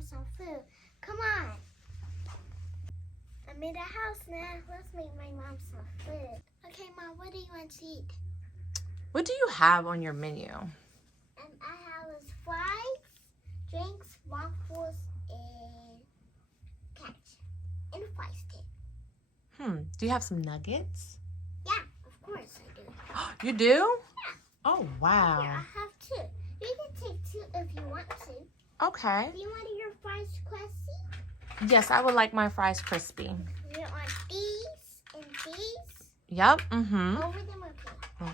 Mom some food. Come on. I'm in the house now. Let's make my mom some food. Okay, Mom, what do you want to eat? What do you have on your menu? I have fries, drinks, waffles, and catch. And a fry stick. Do you have some nuggets? Yeah, of course I do. You do? Yeah. Oh, wow. Here, I have two. You can take two if you want to. Okay. Do you want your fries crispy? Yes, I would like my fries crispy. You want these and these? Yep. Over them, okay.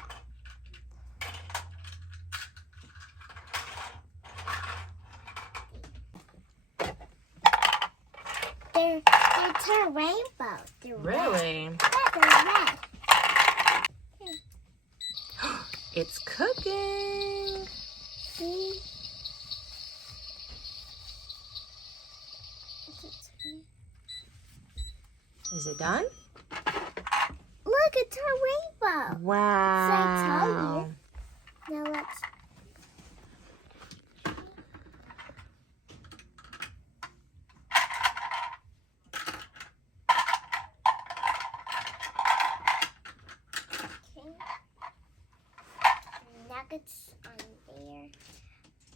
They're turn rainbow. They're Really? red. Yeah, they're red. It's cooking. See? Is it done? Look, it's a rainbow. Wow. So I tell you. Now let's. Okay. Nuggets on there.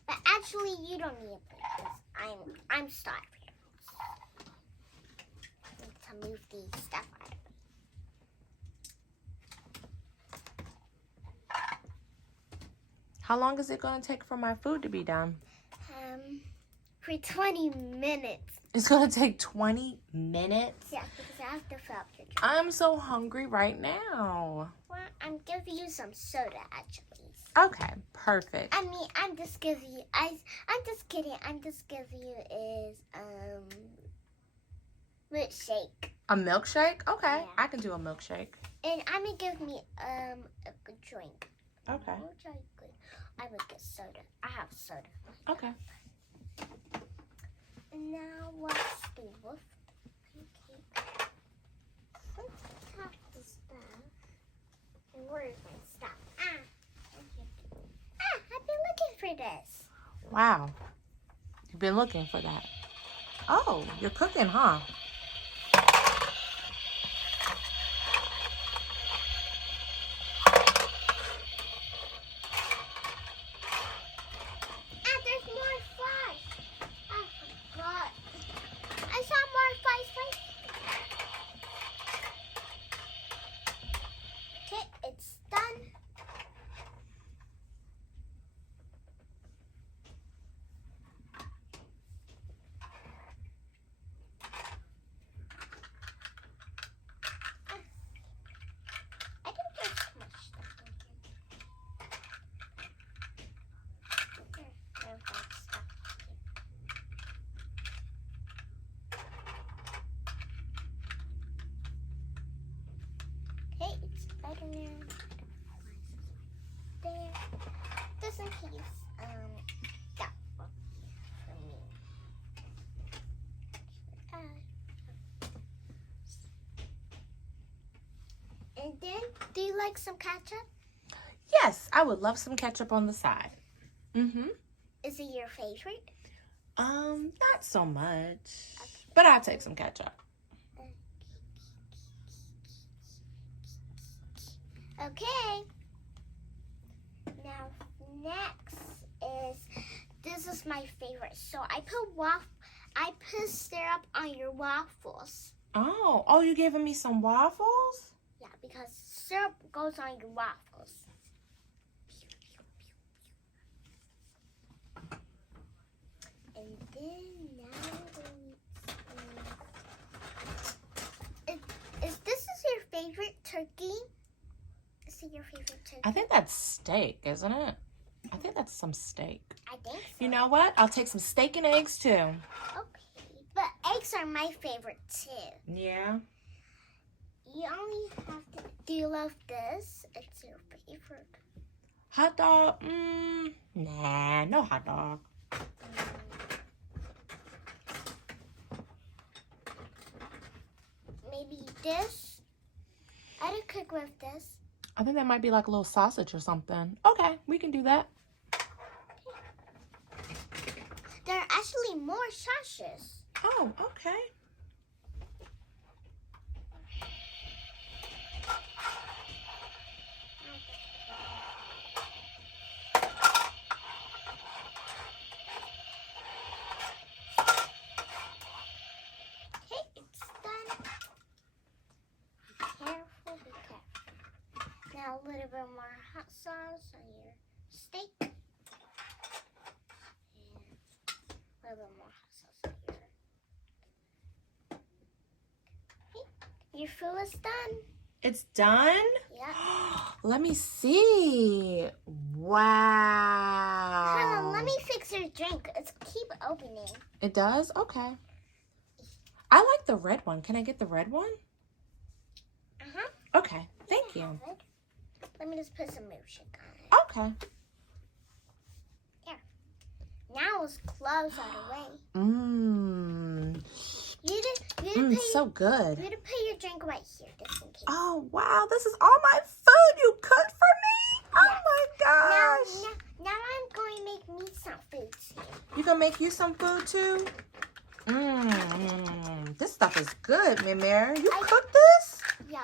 But actually, you don't need it because I'm starving. I need to move the stuff out of it. How long is it going to take for my food to be done? For 20 minutes. It's going to take 20 minutes? Yeah, because I have to fill up your drink. I'm so hungry right now. Well, I'm giving you some soda, actually. Okay, perfect. I mean, I'm just giving you. I'm just kidding. I'm just giving you is milkshake. A milkshake? Okay, Yeah. I can do a milkshake. And I'm gonna give me a good drink. Okay. Which I could. I would get soda. I have soda. Okay. And now let's do with the pancake. Let's have the stuff. And where's my stuff? I've been looking for this. Wow. You've been looking for that. Oh, you're cooking, huh? There's more fries. I forgot. I saw more fries. Okay, it's done. I think there's too much stuff in here. There's that stuff. Okay, it's better now. There. Just in case, that will be for me. And then, do you like some ketchup? Yes, I would love some ketchup on the side. Is it your favorite? Not so much. But I'll take some ketchup. Okay. Now, next is, this is my favorite. So I put syrup on your waffles. Oh, you giving me some waffles? Yeah, because syrup goes on your waffles. And then now, is this your favorite turkey? Is it your favorite turkey? I think that's steak, isn't it? I think that's some steak. I think so. You know what? I'll take some steak and eggs too. Okay, but eggs are my favorite too. Yeah. You only have to. Do you love this? It's your favorite. Hot dog? Nah, no hot dog. Maybe this. I did cook with this. I think that might be like a little sausage or something. Okay, we can do that. There are actually more sauces. Oh, okay. Okay, it's done. Be careful, be careful. Now a little bit more hot sauce on your steak. And a little bit more hot sauce on your... Okay, your food is done. It's done? Yeah. Let me see. Hold Wow. on, let me fix your drink. It's keep opening. It does? Okay. I like the red one. Can I get the red one? Uh-huh. Okay. Thank you. Have it. Let me just put some milkshake on it. Okay. Now it's close all the way. Mmm. You did So good. You put your drink right here, just in case. Oh, wow. This is all my food you cooked for me? Oh, my gosh. Now I'm going to make me some food too. You gonna make you some food, too? Mmm. This stuff is good, Mimir. You cooked this? Yeah.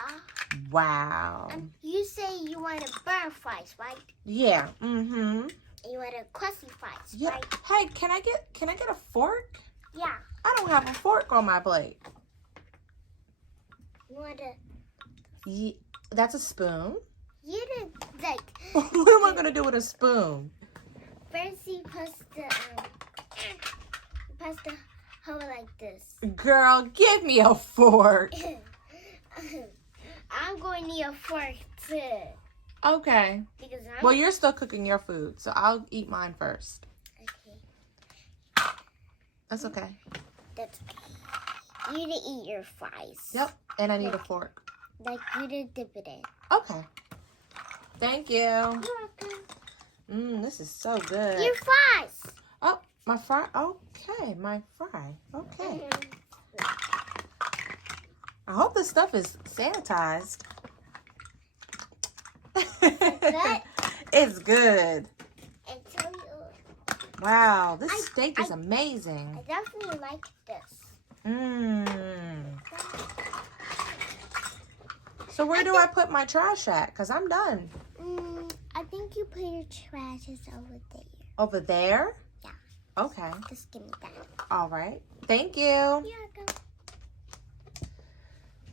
Wow. You say you want to burn fries, right? Yeah. Mm-hmm. You want a crusty fries, Yeah. right? Hey, can I get a fork? Yeah. I don't have a fork on my plate. You want to... Yeah, that's a spoon. You did, like... What am I going to do with a spoon? First you press the hole like this. Girl, give me a fork. I'm going to need a fork too. Okay. Because Well, you're still cooking your food, so I'll eat mine first. Okay. That's okay. That's okay. You to eat your fries. Yep, and I need a fork. Like you to dip it in. Okay. Thank you. You're welcome. This is so good. Your fries. Oh, my fry. Okay, my fry. Okay. I hope this stuff is sanitized. Good? It's good. And tell you, Wow, this steak is amazing. I definitely like this. So where do I put my trash at? Because I'm done. I think you put your trashes over there. Over there? Yeah. Okay. Just give me that. All right. Thank you. You're welcome.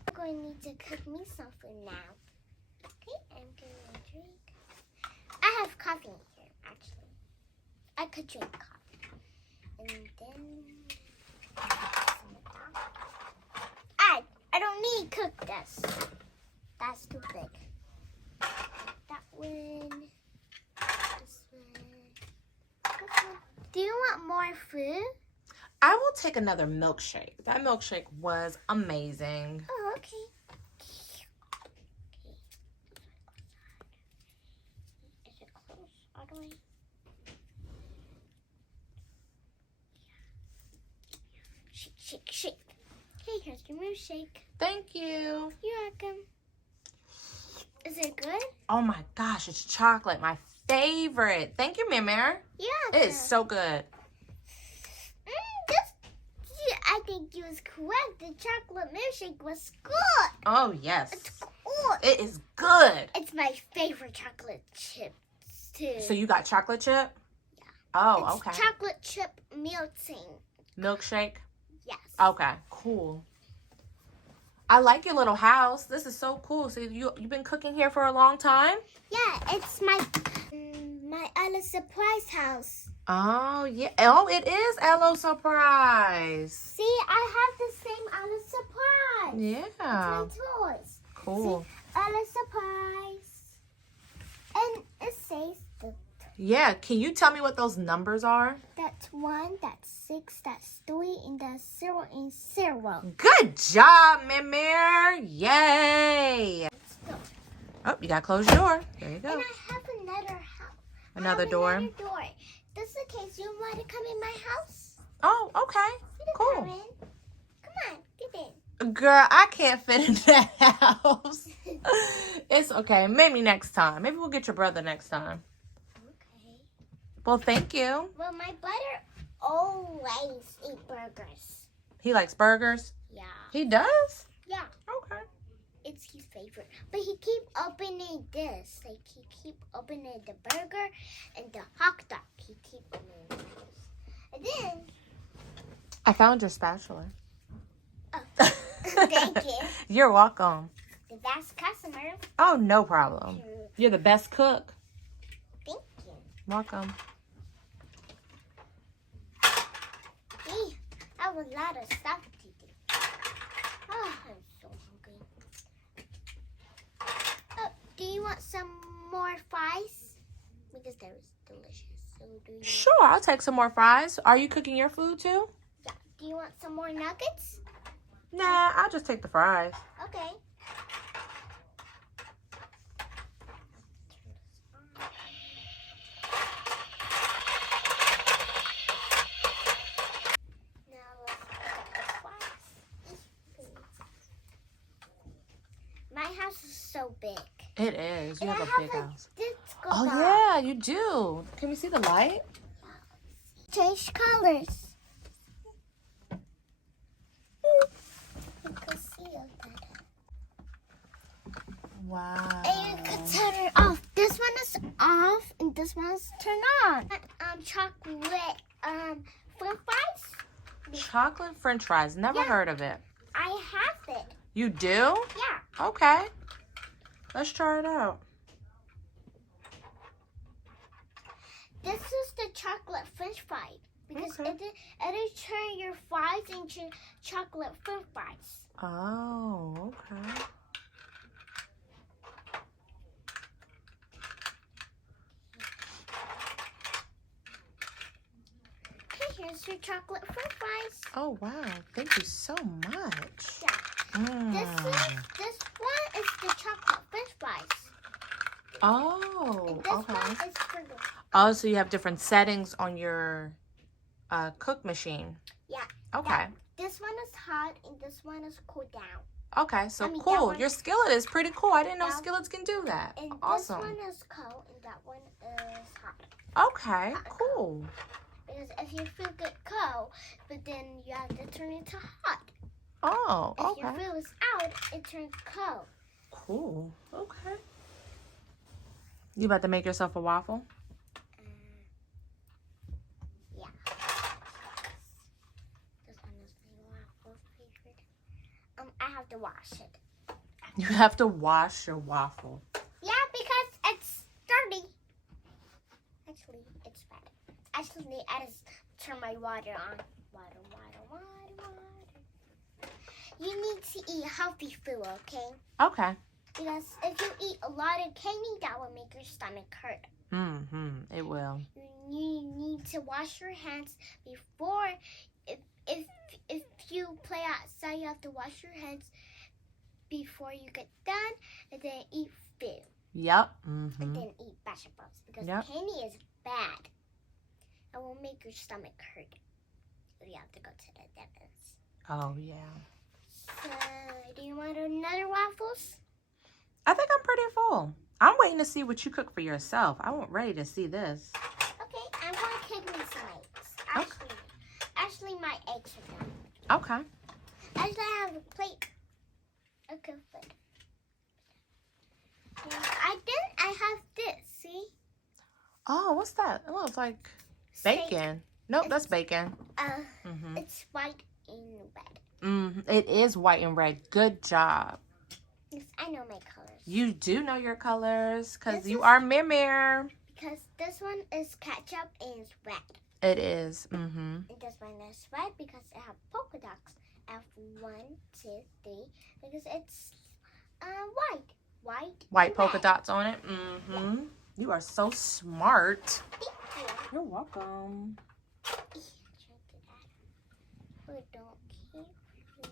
I'm going to need to cook me some food now. Okay, I'm going to drink. I have coffee in here, actually. I could drink coffee. And then... I don't need to cook this. That's too big. That one. This one. This one. Do you want more food? I will take another milkshake. That milkshake was amazing. Oh, okay. Is it close all the way? Shake, shake, shake. Okay, here's your milkshake. Thank you. You're welcome. Is it good? Oh my gosh, it's chocolate. My favorite. Thank you, Mimir. Yeah. It is so good. I think you was correct. The chocolate milkshake was good. Oh, yes. It's good. It is good. It's my favorite chocolate chip too. So you got chocolate chip? Yeah. Oh, It's okay. chocolate chip melting. Milkshake? Yes. Okay, cool. I like your little house. This is so cool. So you've been cooking here for a long time? Yeah, it's my other surprise house. Oh, yeah. Oh, it is Hello Surprise. See, I have the same other surprise. Yeah. It's my toys. Cool. See, other surprise. And it says Yeah. Can you tell me what those numbers are? that's 1, that's 6, that's 3, and that's 0 and 0. Good job, Mimir. Yay. Let's go. Oh, you got to close your door. There you And go. I have another house. Another door. Another door. Just in case you want to come in my house. Oh, okay. You can Cool. come in. Come on, get in. Girl, I can't fit in that house. It's okay. Maybe next time. Maybe we'll get your brother next time. Okay. Well, thank you. Well, my brother always eat burgers. He likes burgers? Yeah. He does? Yeah. Okay. It's his favorite. But he keep opening this. Like, he keep opening the burger and the hot dog. He keep opening this. And then... I found your spatula. Oh, thank you. You're welcome. The best customer. Oh, no problem. You're the best cook. Thank you. Welcome. Gee, I have a lot of stuff to do. Oh, I'm so hungry. Oh, do you want some more fries? Because that was delicious. So do you? Sure, I'll take some more fries. Are you cooking your food too? Yeah. Do you want some more nuggets? Nah, I'll just take the fries. Okay. My house is so big. It is. You And have I a big house. disco Oh, ball. yeah, you do. Can we see the light? Change colors. You can see it better. Wow. And you can turn it off. This one is off and this one is turned on. Chocolate French fries. Chocolate French fries. Never Yeah. heard of it. I have it. You do? Yeah. Okay. Let's try it out. This is the chocolate French fry because Okay. it'll turn your fries into chocolate French fries. Oh, okay. Okay, here's your chocolate French fries. Oh, wow. Thank you so much. Yeah. This one is the chocolate French fries. Oh, And this okay. one is for the Oh, so you have different settings on your cook machine. Yeah. Okay. This one is hot and this one is cool down. Okay, so I mean, that cool. one- Your skillet is pretty cool. I didn't know Yeah. skillets can do that. And Awesome. this one is cold and that one is hot. Okay, cool. Because if your food get cold, but then you have to turn it to hot. Oh, If your okay. food is out, it turns cold. Cool. Okay. You about to make yourself a waffle? Yeah. This one is my waffle favorite. I have to wash it. You have to wash your waffle. Yeah, because it's dirty. Actually, it's bad. Actually, I just turn my water on. Water. You need to eat healthy food, okay? Okay. Because if you eat a lot of candy, that will make your stomach hurt. It will. You need to wash your hands before. If you play outside, you have to wash your hands before you get done, and then eat food, Yep. and then eat vegetables. Because Yep. candy is bad. It will make your stomach hurt. So you have to go to the dentist. Oh, yeah. So, do you want another waffles? I think I'm pretty full. I'm waiting to see what you cook for yourself. I wasn't ready to see this. Okay, I'm going to cook me some eggs. Actually, my eggs are done. Okay. Actually, I have a plate. Okay, plate. And I have this, see? Oh, what's that? It looks like Steak. bacon. Nope, that's bacon. It's white and red. It is white and red. Good job. Yes, I know my colors. You do know your colors because This you is- are Mirror. Because this one is ketchup and it's red. It is. And this one is red because it has polka dots. I have 1, 2, 3 because it's white. White and polka red. dots on it. You are so smart. Thank you. You're welcome. Oh, don't keep.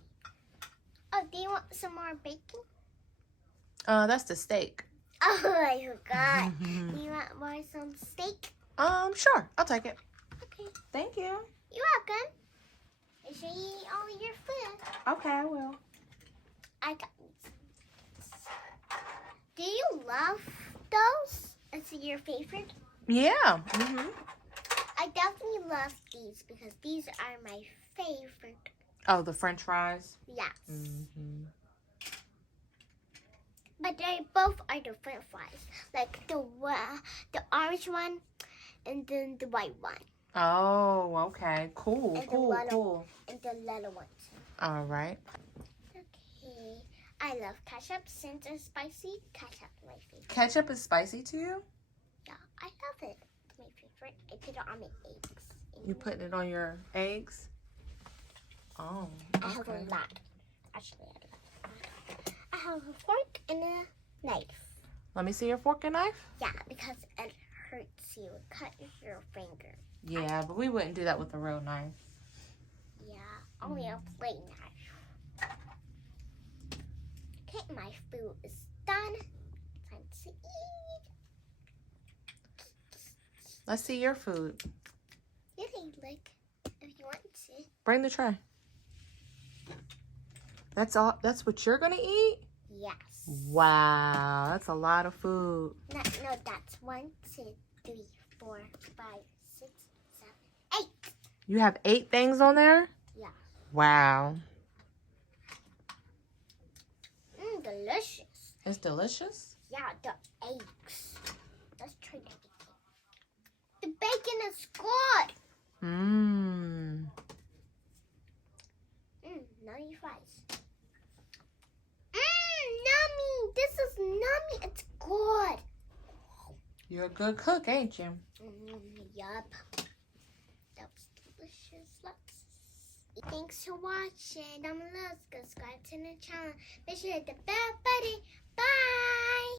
Oh, do you want some more bacon? That's the steak. Oh, I forgot. Do you want more some steak? Sure. I'll take it. Okay. Thank you. You're welcome. Make sure you eat all your food. Okay, I will. I got some. Do you love those? Is it your favorite? Yeah. I definitely love these because these are my favorite. Oh, the French fries? Yes. Mm-hmm. But they both are different fries. Like the orange one and then the white one. Oh, okay. Cool, And cool. And the little ones. All right. Okay. I love ketchup since it's spicy. Ketchup is my favorite. Ketchup is spicy to you? Yeah, I love it. It's my favorite. I put it on my eggs. You putting it on your eggs? Oh, okay. I have a lot. Actually, I have a fork and a knife. Let me see your fork and knife. Yeah, because it hurts you. Cut your finger. Yeah, but we wouldn't do that with a real knife. Yeah, only a plate knife. Okay, my food is done. Time to eat. Let's see your food. You can lick if you want to. Bring the tray. That's all. That's what you're gonna eat? Yes. Wow, that's a lot of food. No, that's 1, 2, 3, 4, 5, 6, 7, 8. You have 8 things on there? Yeah. Wow. Delicious. It's delicious? Yeah, the eggs. Let's try the bacon. The bacon is good. Mmm. Nutty fries. Nummy. This is nummy. It's good. You're a good cook, ain't you? Yup. That was delicious. Let's eat. Thanks for watching. Subscribe to the channel. Make sure to hit the bell button. Bye.